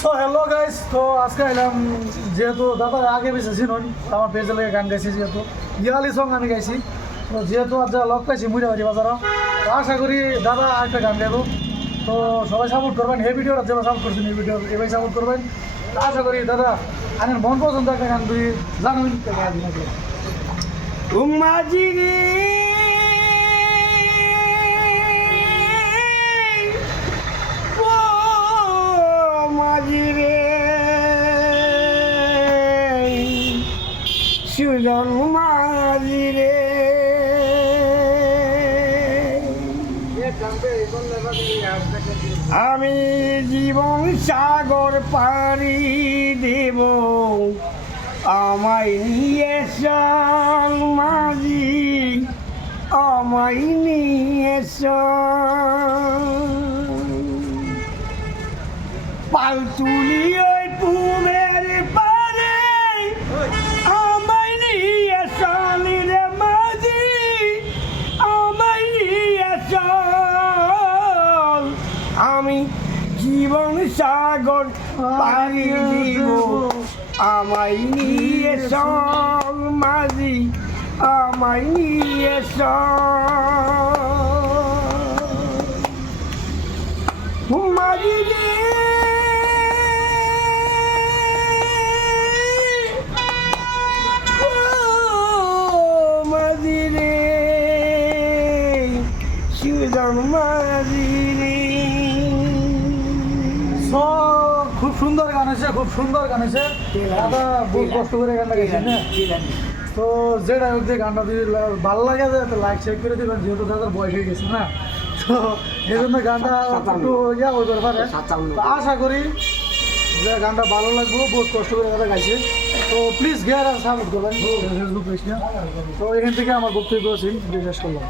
So hello guys, তো আজকে এলাম যেহেতু দাদা আগে বেশি চিনুন আমার পেজে লেগে গান গাইছি, যেহেতু ইয়ালি সং আমি গাইছি। তো যেহেতু আজ লক পাইছি মুড়াবাড়ি বাজারও, তো আশা করি দাদা একটা গান গাইব। তো সবাই সাপোর্ট করবেন, এই ভিডিওটা যেভাবে সাপোর্ট করছেন এই ভিডিও এভাবে সাপোর্ট করবেন। তো আশা করি দাদা আমার মন পছন্দ একটা গান তুই জানুন মাঝি রে ও মাঝি রে সুজন মাঝি রে আমি জীবন সাগর পাড়ি দেব, আমায় নিয়ে চল মাঝি, আমায় নিয়ে চল। পাল তুলি ওই পুবের পারে, আমায় নিয়ে চল রে মাঝি, আমায় নিয়ে চল। আমি জীবন সাগর পাড়ি দিব, আমায় নিয়ে চল মাঝি, আমায় নিয়ে চল মাঝি রে। ও মাঝি রে সুজন মাঝি রে। সো খুব সুন্দর গান হয়েছে, খুব সুন্দর গান হয়েছে। দাদা বহুত কষ্ট করে গানটা গাইছেন না। তো যেটা হোক যে গানটা যদি ভালো লাগে তো লাইক শেয়ার করে দেবেন, যেহেতু দাদার বয়স হয়ে গেছে না, তো এই জন্য গানটা একটু ইয়া হয়ে পারে। তো আশা করি যে গানটা ভালো লাগবে, বহুত কষ্ট করে দাদা গাইছে। তো প্লিজ গিয়ে আর সাপোর্ট করবেন ফেসবুক পেজটা। তো এখান থেকে আমার বক্তব্য শেষ করলাম।